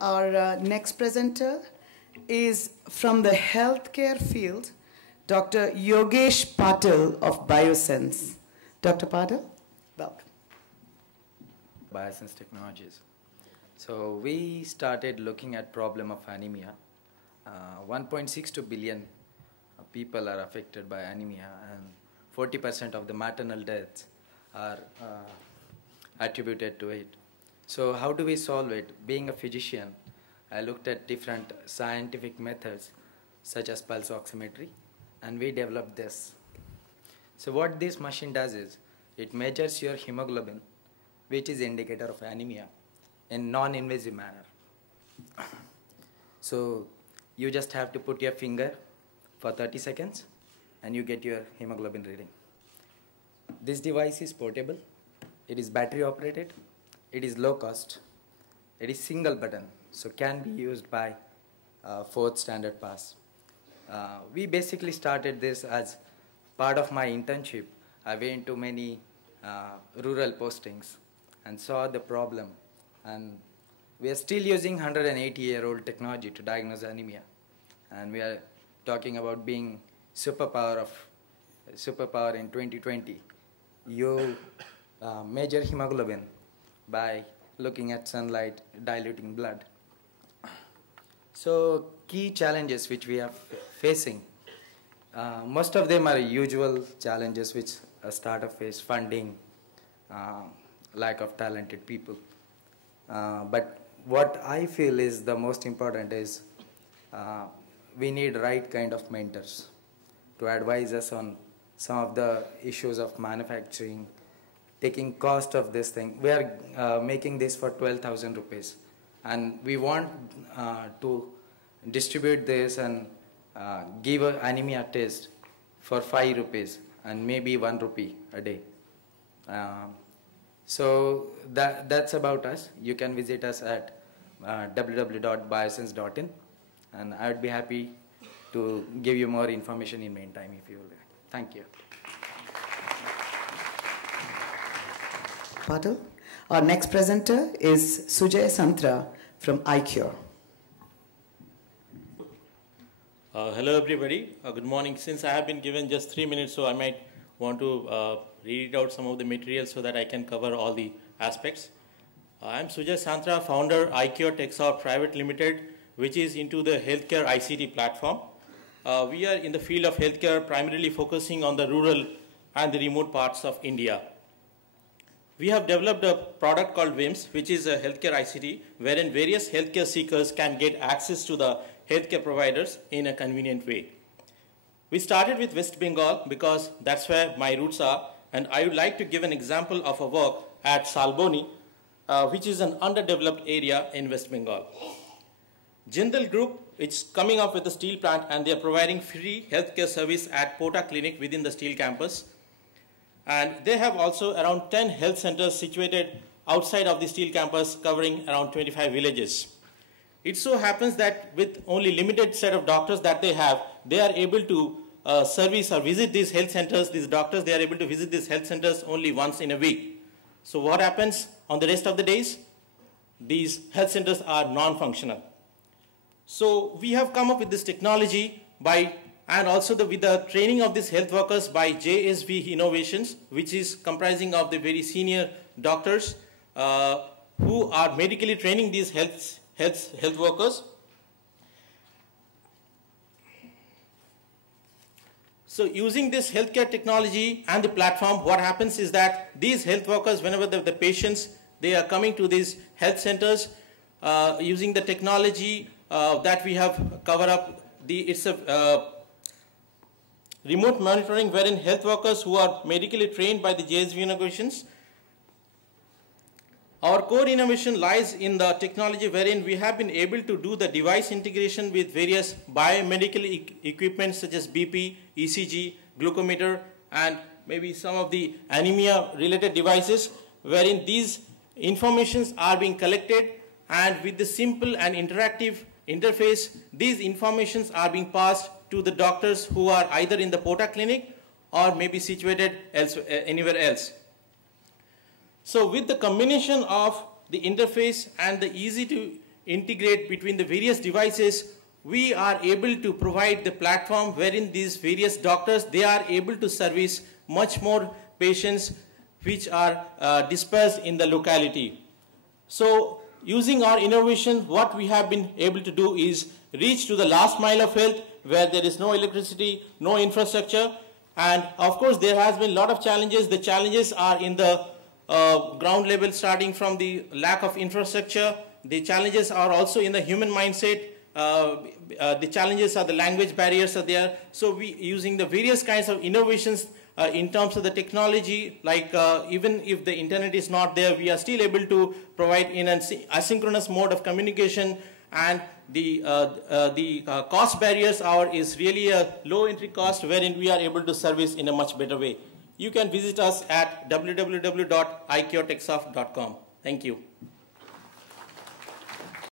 Our next presenter is from the healthcare field, Dr. Yogesh Patil of Biosense. Dr. Patil, welcome. Biosense technologies. So we started looking at problem of anemia. 1.62 billion people are affected by anemia, and 40% of the maternal deaths are attributed to it. So how do we solve it? Being a physician, I looked at different scientific methods such as pulse oximetry, and we developed this. So what this machine does is, it measures your hemoglobin, which is indicator of anemia, in non-invasive manner. So you just have to put your finger for 30 seconds and you get your hemoglobin reading. This device is portable, it is battery operated, it is low cost, it is single button, so can be used by 4th standard pass. We basically started this as part of my internship. I went to many rural postings and saw the problem, and we are still using 180-year-old technology to diagnose anemia, and we are talking about being superpower in 2020. You measure hemoglobin by looking at sunlight diluting blood. So key challenges which we are facing, most of them are usual challenges which a startup face: funding, lack of talented people. But what I feel is the most important is we need right kind of mentors to advise us on some of the issues of manufacturing, taking cost of this thing. We are making this for 12,000 rupees, and we want to distribute this and give an anemia test for 5 rupees and maybe 1 rupee a day. So that's about us. You can visit us at www.biosense.in, and I would be happy to give you more information in meantime if you will. Thank you. Patil. Our next presenter is Sujay Santra from iCure. Hello everybody, good morning. Since I have been given just 3 minutes, so I might want to read out some of the materials so that I can cover all the aspects. I'm Sujay Santra, founder iCure TechSoft Private Limited, which is into the healthcare ICT platform. We are in the field of healthcare, primarily focusing on the rural and the remote parts of India. We have developed a product called WIMS, which is a healthcare ICT, wherein various healthcare seekers can get access to the healthcare providers in a convenient way. We started with West Bengal because that's where my roots are, and I would like to give an example of a work at Salboni, which is an underdeveloped area in West Bengal. Jindal Group is coming up with a steel plant, and they are providing free healthcare service at Pota Clinic within the steel campus. And they have also around 10 health centers situated outside of the steel campus, covering around 25 villages. It so happens that with only limited set of doctors that they have, they are able to service or visit these health centers. These doctors, they are able to visit these health centers only once in a week. So what happens on the rest of the days? These health centers are non-functional. So we have come up with this technology and also with the training of these health workers by JSV Innovations, which is comprising of the very senior doctors who are medically training these health workers. So using this healthcare technology and the platform, what happens is that these health workers, whenever the patients, they are coming to these health centers using the technology that we have covered up. It's a remote monitoring wherein health workers who are medically trained by the JSV Innovations. Our core innovation lies in the technology wherein we have been able to do the device integration with various biomedical equipment such as BP, ECG, glucometer, and maybe some of the anemia related devices, wherein these informations are being collected, and with the simple and interactive interface, these informations are being passed to the doctors who are either in the Pota Clinic or maybe situated anywhere else. So with the combination of the interface and the easy to integrate between the various devices, we are able to provide the platform wherein these various doctors, they are able to service much more patients which are dispersed in the locality. So using our innovation, what we have been able to do is reach to the last mile of health where there is no electricity, no infrastructure, and of course there has been a lot of challenges. The challenges are in the ground level, starting from the lack of infrastructure. The challenges are also in the human mindset. The challenges are the language barriers are there. So we using the various kinds of innovations in terms of the technology, like even if the internet is not there, we are still able to provide in an asynchronous mode of communication, and the cost barriers is really a low entry cost wherein we are able to service in a much better way. You can visit us at www.icuretechsoft.com. Thank you.